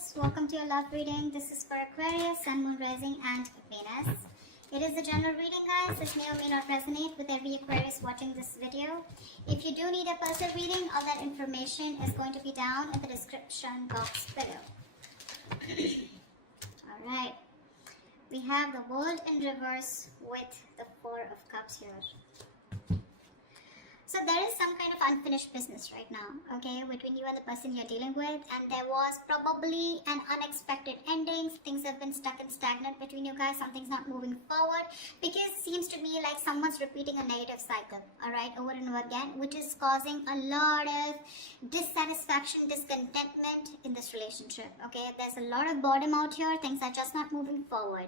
Aquarius, welcome to your love reading. This is for Aquarius, Sun, Moon, Rising and Venus. It is a general reading, guys. This may or may not resonate with every Aquarius watching this video. If you do need a personal reading, all that information is going to be down in the description box below. Alright, we have the World in reverse with the Four of Cups here. So there is some kind of unfinished business right now, okay, between you and the person you're dealing with, and there was probably an unexpected ending. Things have been stuck and stagnant between you guys. Something's not moving forward because it seems to me like someone's repeating a negative cycle, all right, over and over again, which is causing a lot of dissatisfaction, discontentment in this relationship, okay. There's a lot of boredom out here. Things are just not moving forward.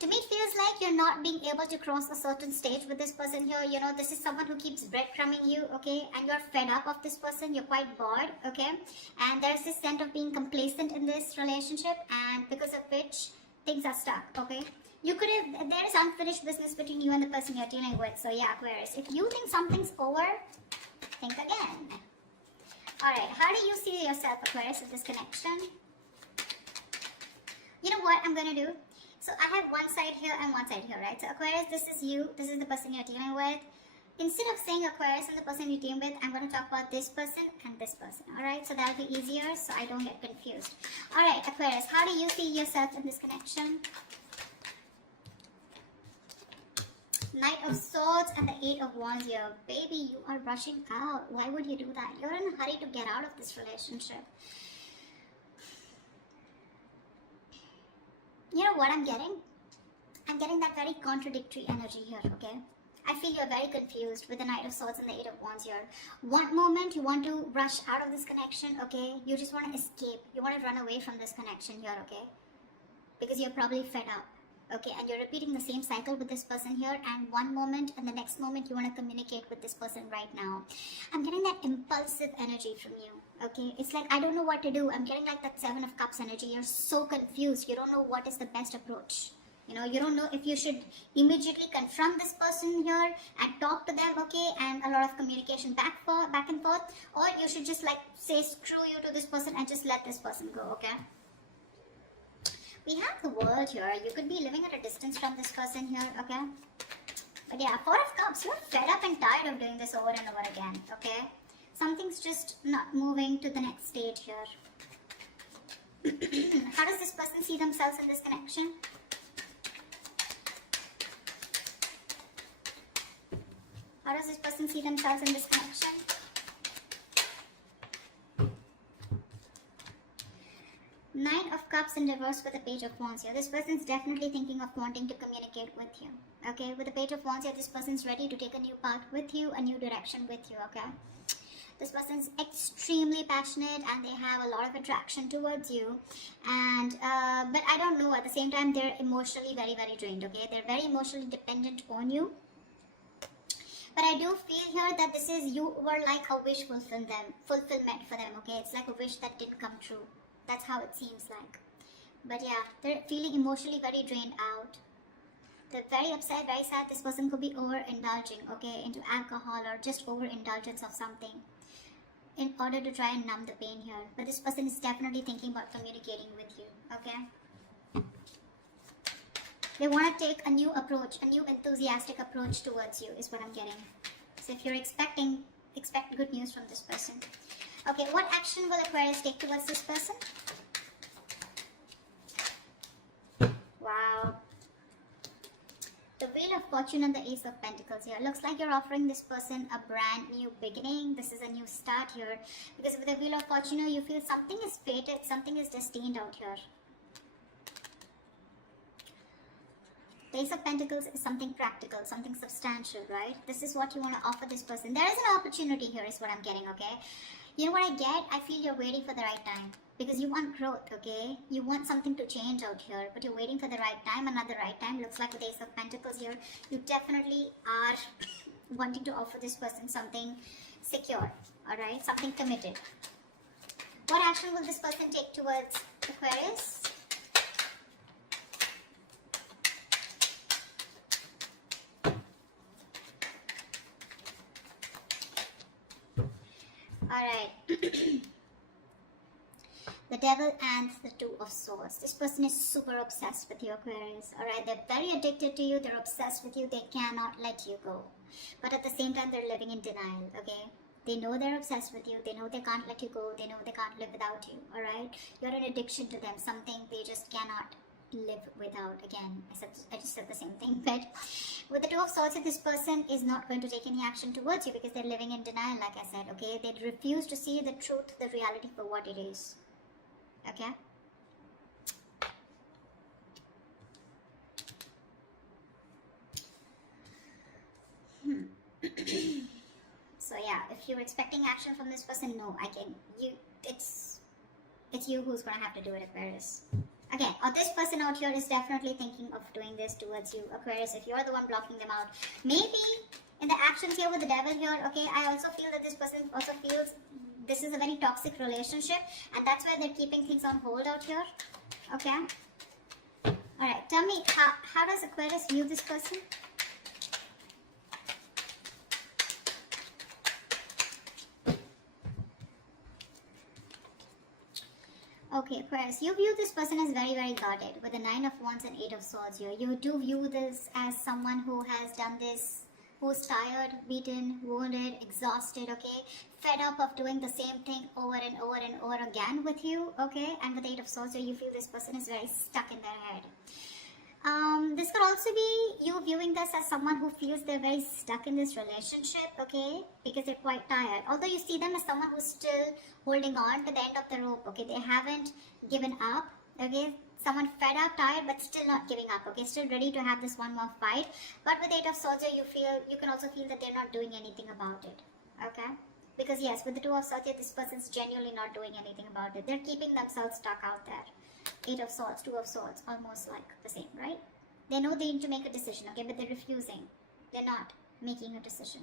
To me, it feels like you're not being able to cross a certain stage with this person here. You know, this is someone who keeps breadcrumbing you, okay? And you're fed up of this person. You're quite bored, okay? And there's this sense of being complacent in this relationship, and because of which things are stuck, okay? You could have, there is unfinished business between you and the person you're dealing with. So yeah, Aquarius, if you think something's over, think again. Alright, how do you see yourself, Aquarius, in this connection? You know what I'm going to do? So I have one side here and one side here, right? So Aquarius, this is you. This is the person you're dealing with. Instead of saying Aquarius and the person you're dealing with, I'm going to talk about this person and this person. Alright, so that'll be easier so I don't get confused. Alright, Aquarius, how do you see yourself in this connection? Knight of Swords and the Eight of Wands here. Baby, you are rushing out. Why would you do that? You're in a hurry to get out of this relationship. You know what I'm getting? I'm getting that very contradictory energy here, okay? I feel you're very confused with the Knight of Swords and the Eight of Wands here. One moment you want to rush out of this connection, okay? You just want to escape. You want to run away from this connection here, okay? Because you're probably fed up, okay? And you're repeating the same cycle with this person here, and one moment and the next moment you want to communicate with this person right now. I'm getting that impulsive energy from you. Okay, it's like I don't know what to do. I'm getting like that Seven of Cups energy. You're so confused. You don't know what is the best approach. You know, you don't know if you should immediately confront this person here and talk to them, okay, and a lot of communication back and forth, or you should just like say screw you to this person and just let this person go, okay? We have the World here. You could be living at a distance from this person here, okay? But yeah, Four of Cups, you're fed up and tired of doing this over and over again, okay? Something's just not moving to the next stage here. How does this person see themselves in this connection? How does this person see themselves in this connection? Nine of Cups in reverse with the Page of Wands here. This person's definitely thinking of wanting to communicate with you. Okay, with the Page of Wands here, this person's ready to take a new path with you, a new direction with you, okay? This person's extremely passionate and they have a lot of attraction towards you, and but I don't know, at the same time they're emotionally very, very drained, okay? They're very emotionally dependent on you. But I do feel here that this is, you were like a wish fulfillment for them, okay? It's like a wish that did come true. That's how it seems like. But yeah, they're feeling emotionally very drained out. They're very upset, very sad. This person could be overindulging, okay, into alcohol or just overindulgence of something in order to try and numb the pain here. But this person is definitely thinking about communicating with you, okay? They want to take a new approach, a new enthusiastic approach towards you is what I'm getting. So if you're expect good news from this person. Okay, what action will Aquarius take towards this person? Wow. The Wheel of Fortune and the Ace of Pentacles here. Looks like you're offering this person a brand new beginning. This is a new start here. Because with the Wheel of Fortune, you feel something is fated, something is destined out here. The Ace of Pentacles is something practical, something substantial, right? This is what you want to offer this person. There is an opportunity here is what I'm getting, okay? You know what I get? I feel you're waiting for the right time. Because you want growth, okay? You want something to change out here, but you're waiting for the right time, and not the right time. Looks like with the Ace of Pentacles here, you definitely are wanting to offer this person something secure, alright? Something committed. What action will this person take towards Aquarius? Alright. the devil and the two of swords. This person is super obsessed with you, Aquarius. Alright, they're very addicted to you, they're obsessed with you, they cannot let you go. But at the same time, they're living in denial, okay? They know they're obsessed with you, they know they can't let you go, they know they can't live without you, alright? You're an addiction to them, something they just cannot live without. Again, I just said the same thing. But with the two of swords, this person is not going to take any action towards you because they're living in denial, like I said, okay? They refuse to see the truth, the reality for what it is, okay? So yeah, if you're expecting action from this person, no, it's you who's gonna have to do it, Aquarius. Okay, this person out here is definitely thinking of doing this towards you, Aquarius, if you're the one blocking them out. Maybe in the actions here with the devil here, okay, I also feel that this person also feels this is a very toxic relationship, and that's why they're keeping things on hold out here, okay? Alright, tell me, how does Aquarius view this person? Okay, Aquarius, you view this person as very, very guarded with the 9 of Wands and 8 of Swords here. You do view this as someone who has done this, who's tired, beaten, wounded, exhausted, okay? Fed up of doing the same thing over and over and over again with you, okay? And with the 8 of Swords here, you feel this person is very stuck in their head. This could also be you viewing this as someone who feels they're very stuck in this relationship, okay? Because they're quite tired. Although you see them as someone who's still holding on to the end of the rope, okay? They haven't given up, okay? Someone fed up, tired, but still not giving up, okay? Still ready to have this one more fight. But with 8 of Swords, you can also feel that they're not doing anything about it, okay? Because yes, with the 2 of Swords, this person's genuinely not doing anything about it. They're keeping themselves stuck out there. 8 of Swords, 2 of Swords, almost like the same, right? They know they need to make a decision, okay, but they're refusing. They're not making a decision.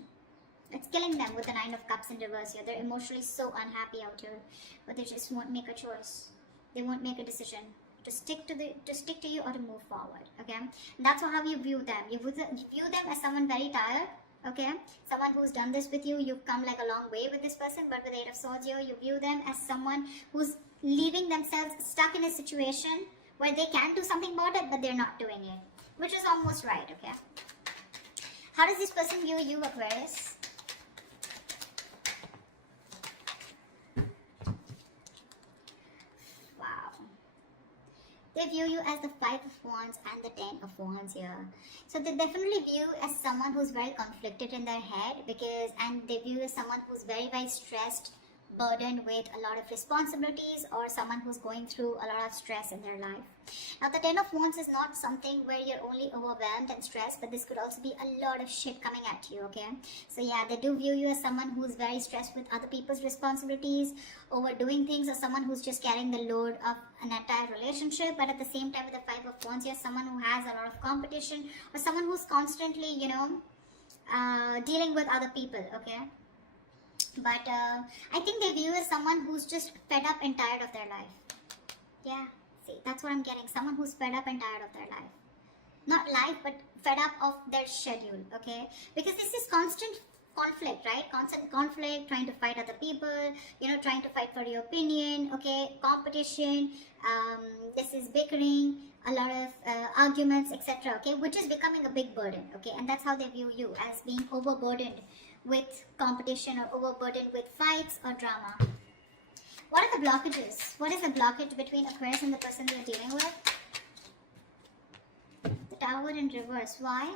It's killing them with the 9 of Cups in reverse here. They're emotionally so unhappy out here, but they just won't make a choice. They won't make a decision to stick to you or to move forward, okay? And that's how you view them. You view them as someone very tired, okay? Someone who's done this with you. You've come like a long way with this person, but with 8 of Swords here, you view them as someone who's leaving themselves stuck in a situation where they can do something about it, but they're not doing it, which is almost right, okay? How does this person view you, Aquarius? Wow. They view you as the 5 of Wands and the 10 of Wands here. So they definitely view you as someone who's very conflicted in their head, and they view you as someone who's very, very stressed, burdened with a lot of responsibilities, or someone who's going through a lot of stress in their life. Now the 10 of Wands is not something where you're only overwhelmed and stressed, but this could also be a lot of shit coming at you, okay? So yeah, they do view you as someone who's very stressed with other people's responsibilities, overdoing things, or someone who's just carrying the load of an entire relationship. But at the same time, with the 5 of Wands, you're someone who has a lot of competition, or someone who's constantly, dealing with other people, okay? But I think they view you as someone who's just fed up and tired of their life. Yeah, see, that's what I'm getting. Someone who's fed up and tired of their life. Not life, but fed up of their schedule, okay? Because this is constant conflict, right? Constant conflict, trying to fight other people, trying to fight for your opinion, okay? Competition, this is bickering, a lot of arguments, etc., okay? Which is becoming a big burden, okay? And that's how they view you, as being overburdened with competition or overburdened with fights or drama. What are the blockages? What is the blockage between Aquarius and the person you're dealing with? The Tower in reverse. Why?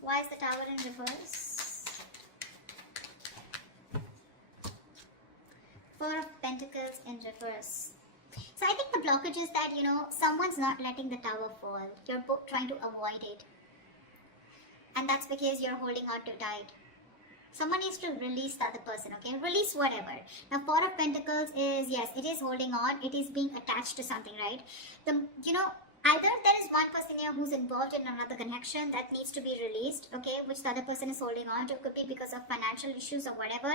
Why is the Tower in reverse? 4 of Pentacles in reverse. So I think the blockage is that, someone's not letting the tower fall. You're both trying to avoid it. And that's because you're holding on too tight. Someone needs to release the other person, okay? Release whatever. Now, 4 of Pentacles is, yes, it is holding on. It is being attached to something, right? Either there is one person here who's involved in another connection that needs to be released, okay? Which the other person is holding on to. It could be because of financial issues or whatever.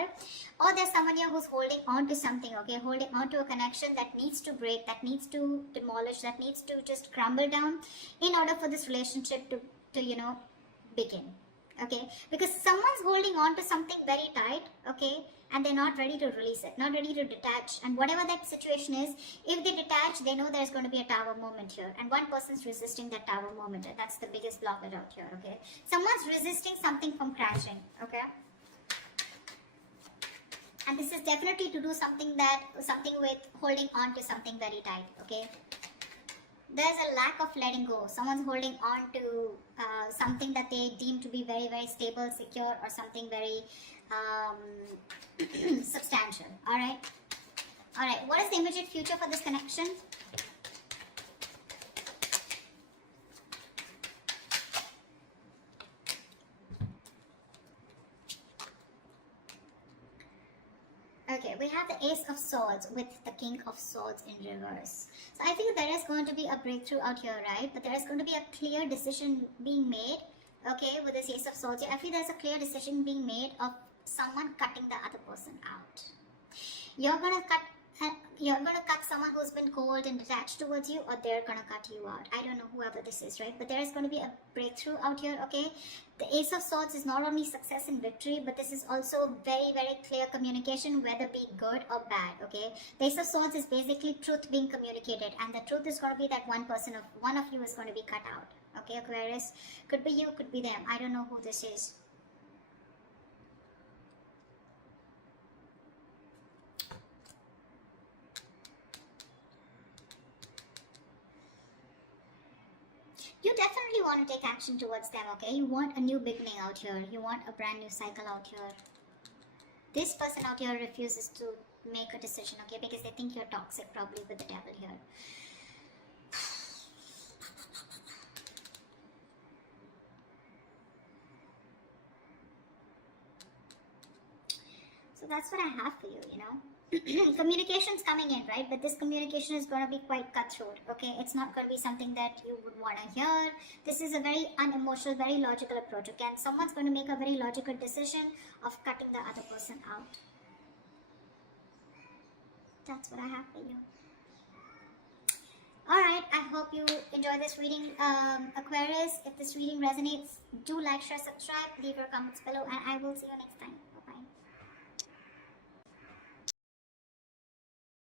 Or there's someone here who's holding on to something, okay? Holding on to a connection that needs to break, that needs to demolish, that needs to just crumble down in order for this relationship to begin, okay? Because someone's holding on to something very tight, okay? And they're not ready to release it, not ready to detach. And whatever that situation is, if they detach, they know there's going to be a tower moment here. And one person's resisting that tower moment. And that's the biggest blocker out here, okay? Someone's resisting something from crashing, okay? And this is definitely to do something with holding on to something very tight, okay? There's a lack of letting go. Someone's holding on to something that they deem to be very, very stable, secure, or something very substantial. All right. What is the immediate future for this connection? Okay, we have the Ace of Swords with the King of Swords in reverse. So I feel there is going to be a breakthrough out here, right? But there is going to be a clear decision being made, okay, with this Ace of Swords. I feel there's a clear decision being made of someone cutting the other person out. You're gonna cut someone who's been cold and detached towards you, or they're gonna cut you out. I don't know whoever this is, right? But there is going to be a breakthrough out here, okay? The Ace of Swords is not only success and victory, but this is also very, very clear communication, whether be good or bad, okay? The Ace of Swords is basically truth being communicated, and the truth is going to be that one of you is going to be cut out, okay, Aquarius? Could be you, could be them. I don't know who this is. You definitely want to take action towards them, okay? You want a new beginning out here. You want a brand new cycle out here. This person out here refuses to make a decision, okay? Because they think you're toxic, probably with the devil here. So that's what I have for you, you know? Communication's coming in, right? But this communication is going to be quite cutthroat, okay? It's not going to be something that you would want to hear. This is a very unemotional, very logical approach, okay? And someone's going to make a very logical decision of cutting the other person out. That's what I have for you. Alright, I hope you enjoy this reading, Aquarius. If this reading resonates, do like, share, subscribe, leave your comments below, and I will see you next time.